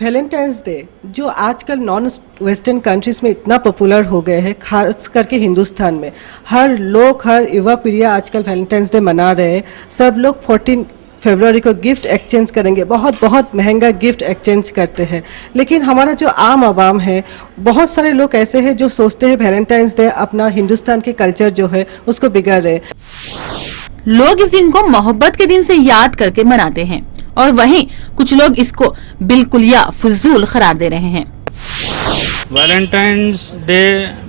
Valentine's day जो आजकल non western countries में इतना पॉपुलर हो गए हैं, खास करके हिंदुस्तान में हर लोग, हर युवा पीढ़ी आजकल वैलेंटाइंस डे मना रहे हैं। सब लोग 14 फरवरी को गिफ्ट एक्सचेंज करेंगे, बहुत बहुत महंगा गिफ्ट एक्सचेंज करते हैं। लेकिन हमारा जो आम आवाम है, बहुत सारे लोग ऐसे हैं जो सोचते हैं वैलेंटाइंस डे अपना हिंदुस्तान के कल्चर जो है उसको बिगाड़ रहे। लोग इस दिन को मोहब्बत के दिन से याद करके मनाते हैं और वहीं कुछ लोग इसको बिल्कुल या फजूल करार दे रहे हैं। वैलेंटाइंस डे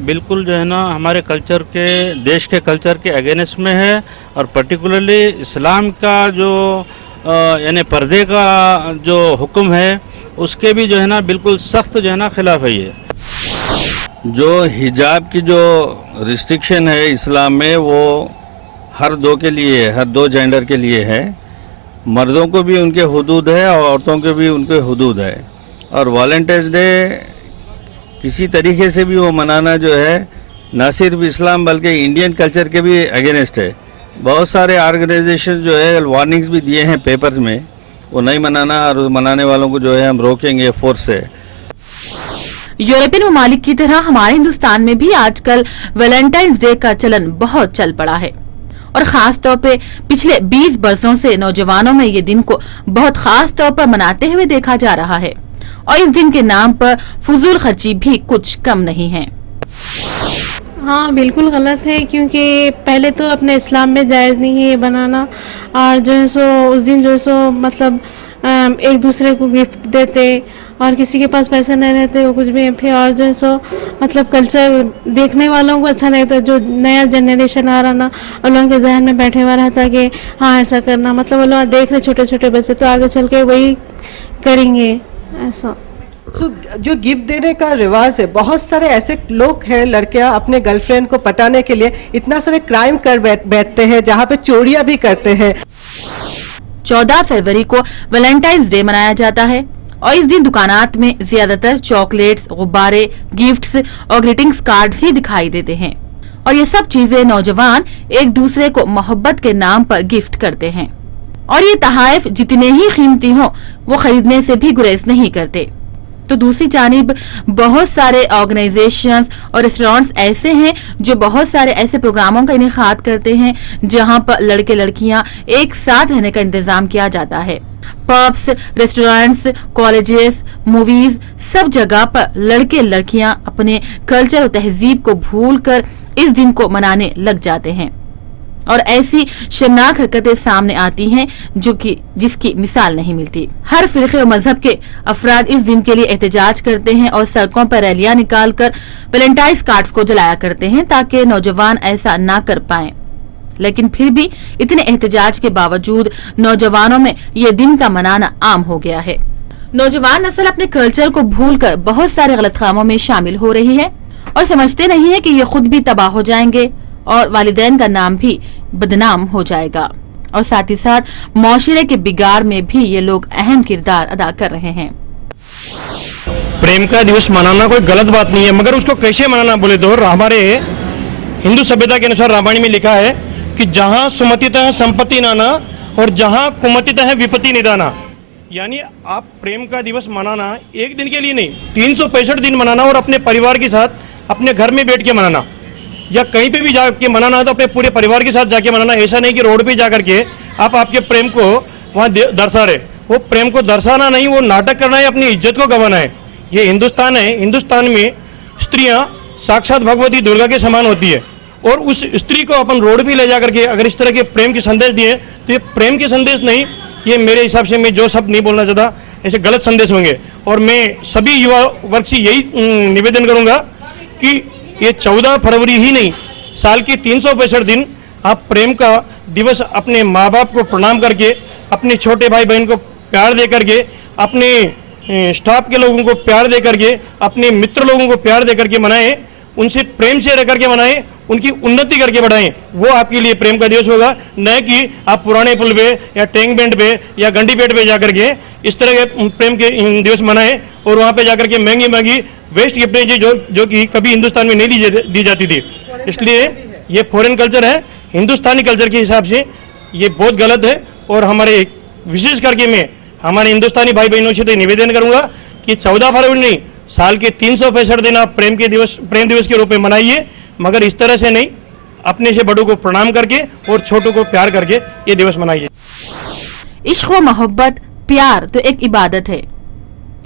बिल्कुल जो है ना हमारे कल्चर के, देश के कल्चर के अगेंस्ट में है और पर्टिकुलरली इस्लाम का जो यानी पर्दे का जो हुक्म है उसके भी जो है ना बिल्कुल सख्त जो है ना खिलाफ है। ये जो हिजाब की जो रिस्ट्रिक्शन है इस्लाम में वो हर दो के लिए है, हर दो जेंडर के लिए है। मर्दों को भी उनके हुदूद है और औरतों के भी उनके हुदूद है। और वैलेंटाइंस डे किसी तरीके से भी वो मनाना जो है न सिर्फ इस्लाम बल्कि इंडियन कल्चर के भी अगेंस्ट है। बहुत सारे ऑर्गेनाइजेशन जो है वार्निंग्स भी दिए हैं पेपर्स में, वो नहीं मनाना और मनाने वालों को जो है हम रोकेंगे फोर्स से। यूरोपियन ममालिक की तरह हमारे हिंदुस्तान में भी आजकल वैलेंटाइंस डे का चलन बहुत चल पड़ा है और खास तौर पे पिछले 20 वर्षों से नौजवानों में ये दिन को बहुत खास तौर पर मनाते हुए देखा जा रहा है और इस दिन के नाम पर फजूल खर्ची भी कुछ कम नहीं है। हाँ, बिल्कुल गलत है, क्योंकि पहले तो अपने इस्लाम में जायज़ नहीं है ये बनाना। और जो है सो उस दिन जो है सो मतलब एक दूसरे को गिफ्ट देते और किसी के पास पैसे नहीं रहते वो कुछ भी फिर, और जो है सो मतलब कल्चर देखने वालों को अच्छा नहीं लगता। जो नया जनरेशन आ रहा ना, उन लोगों के जहन में बैठे हुआ रहता कि हाँ ऐसा करना, मतलब वो लोग देख रहे छोटे छोटे बच्चे तो आगे चल के वही करेंगे ऐसा। जो गिफ्ट देने का रिवाज है, बहुत सारे ऐसे लोग हैं, लड़कियां अपने गर्लफ्रेंड को पटाने के लिए इतना सारे क्राइम कर बैठते हैं, जहाँ पे चोरियां भी करते हैं। 14 फरवरी को वैलेंटाइंस डे मनाया जाता है और इस दिन दुकानात में ज्यादातर चॉकलेट्स, गुब्बारे, गिफ्ट्स और ग्रीटिंग्स कार्ड्स ही दिखाई देते हैं और ये सब चीजें नौजवान एक दूसरे को मोहब्बत के नाम पर गिफ्ट करते हैं और ये तोहफे जितने ही कीमती हो वो खरीदने से भी गुरेज नहीं करते। तो दूसरी जानिब बहुत सारे ऑर्गेनाइजेशंस और रेस्टोरेंट्स ऐसे हैं जो बहुत सारे ऐसे प्रोग्रामों का इनेकाद करते हैं जहां पर लड़के लड़कियां एक साथ रहने का इंतजाम किया जाता है। पब्स, रेस्टोरेंट्स, कॉलेजेस, मूवीज, सब जगह पर लड़के लड़कियां अपने कल्चर और तहजीब को भूलकर इस दिन को मनाने लग जाते हैं और ऐसी शर्मनाक हरकतें सामने आती हैं जो कि जिसकी मिसाल नहीं मिलती। हर फिरके और मजहब के अफराद इस दिन के लिए एहतजाज करते हैं और सड़कों पर रैलियां निकालकर वैलेंटाइंस कार्ड्स को जलाया करते हैं ताकि नौजवान ऐसा ना कर पाएं। लेकिन फिर भी इतने एहतजाज के बावजूद नौजवानों में ये दिन का मनाना आम हो गया है। नौजवान नस्ल अपने कल्चर को भूलकर बहुत सारे गलत कामों में शामिल हो रही है और समझते नहीं है कि ये खुद भी तबाह हो जाएंगे और वालिदैन का नाम भी बदनाम हो जाएगा और साथ ही साथ माशरे के बिगाड़ में भी ये लोग अहम किरदार अदा कर रहे हैं। प्रेम का दिवस मनाना कोई गलत बात नहीं है, मगर उसको कैसे मनाना बोले तो हमारे हिंदू सभ्यता के अनुसार रामायण में लिखा है कि जहाँ सुमतितः संपत्ति नाना और जहाँ कुमतितः विपत्ति निदाना। यानी आप प्रेम का दिवस मनाना एक दिन के लिए नहीं, 365 दिन मनाना और अपने परिवार के साथ अपने घर में बैठ के मनाना या कहीं पे भी जाके मनाना है तो अपने पूरे परिवार के साथ जाके मनाना। ऐसा नहीं कि रोड पे जा करके आप आपके प्रेम को वहाँ दर्शा रहे। वो प्रेम को दर्शाना नहीं, वो नाटक करना है, अपनी इज्जत को गंवाना है। ये हिंदुस्तान है, हिंदुस्तान में स्त्रियाँ साक्षात भगवती दुर्गा के समान होती है और उस स्त्री को अपन रोड पे ले जा करके अगर इस तरह के प्रेम के संदेश दिए तो ये प्रेम के संदेश नहीं, ये मेरे हिसाब से मैं जो शब्द नहीं बोलना चाहता ऐसे गलत संदेश होंगे। और मैं सभी युवा वर्ग से यही निवेदन करूँगा कि ये 14 फरवरी ही नहीं, साल की 365 दिन आप प्रेम का दिवस अपने माँ बाप को प्रणाम करके, अपने छोटे भाई बहन को प्यार दे करके, अपने स्टाफ के लोगों को प्यार दे करके, अपने मित्र लोगों को प्यार दे करके मनाएं, उनसे प्रेम से रह करके मनाएं, उनकी उन्नति करके बढ़ाएं। वो आपके लिए प्रेम का दिवस होगा, न कि आप पुराने पुल पे या टैंक बैंड पे या गंडी पेट पे जाकर के इस तरह के प्रेम के दिवस मनाएं और वहाँ पे जाकर के महंगी महंगी वेस्ट गिफ्टें जो कि कभी हिंदुस्तान में नहीं दी जाती थी इसलिए ये फॉरेन कल्चर है, हिंदुस्तानी कल्चर के हिसाब से ये बहुत गलत है। और हमारे विशेष करके मैं हमारे हिंदुस्तानी भाई बहनों से तो निवेदन करूंगा कि 14 फरवरी नहीं, साल के 365 दिन आप प्रेम दिवस के रूप में मनाइए, मगर इस तरह से नहीं, अपने से बड़ों को प्रणाम करके और छोटों को प्यार करके ये दिवस मनाइए। इश्क व मोहब्बत, प्यार तो एक इबादत है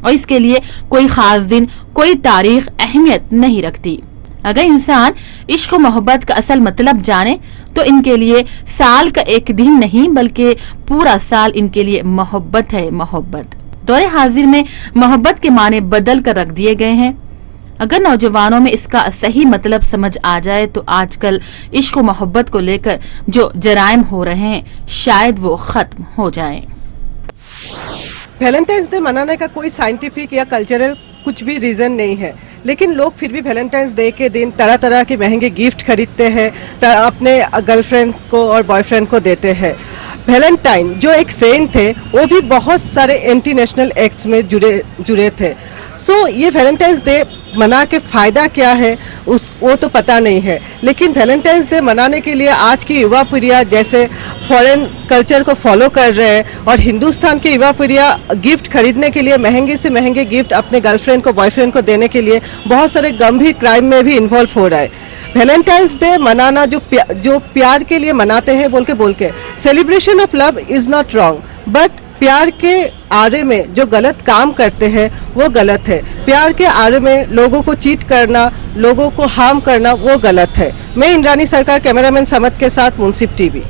और इसके लिए कोई खास दिन, कोई तारीख अहमियत नहीं रखती। अगर इंसान इश्क व मोहब्बत का असल मतलब जाने तो इनके लिए साल का एक दिन नहीं बल्कि पूरा साल इनके लिए मोहब्बत है, मोहब्बत। दौरे हाजिर में मोहब्बत के माने बदल कर रख दिए गए हैं। अगर नौजवानों में इसका सही मतलब समझ आ जाए तो आजकल इश्क व मोहब्बत को लेकर जो जराइम हो रहे हैं शायद वो खत्म हो जाएं। वैलेंटाइंस डे मनाने का कोई साइंटिफिक या कल्चरल कुछ भी रीज़न नहीं है, लेकिन लोग फिर भी वैलेंटाइंस डे के दिन तरह तरह के महंगे गिफ्ट खरीदते हैं, अपने गर्लफ्रेंड को और बॉयफ्रेंड को देते हैं। वैलेंटाइन जो एक सेंट थे वो भी बहुत सारे एंटी नेशनल एक्ट्स में जुड़े थे। सो ये वैलेंटाइंस डे मना के फ़ायदा क्या है वो तो पता नहीं है, लेकिन वैलेंटाइंस डे मनाने के लिए आज की युवा पीढ़ियाँ जैसे फॉरेन कल्चर को फॉलो कर रहे हैं और हिंदुस्तान की युवा पीढ़ियाँ गिफ्ट खरीदने के लिए महंगे से महंगे गिफ्ट अपने गर्लफ्रेंड को बॉयफ्रेंड को देने के लिए बहुत सारे गंभीर क्राइम में भी इन्वॉल्व हो रहा है। वैलेंटाइंस डे मनाना जो प्यार के लिए मनाते हैं बोल के celebration of love is not wrong, but प्यार के आरे में जो गलत काम करते हैं वो गलत है। प्यार के आरे में लोगों को चीट करना, लोगों को हार्म करना वो गलत है। मैं इंद्रानी सरकार, कैमरामैन समत के साथ मुंसिफ टीवी।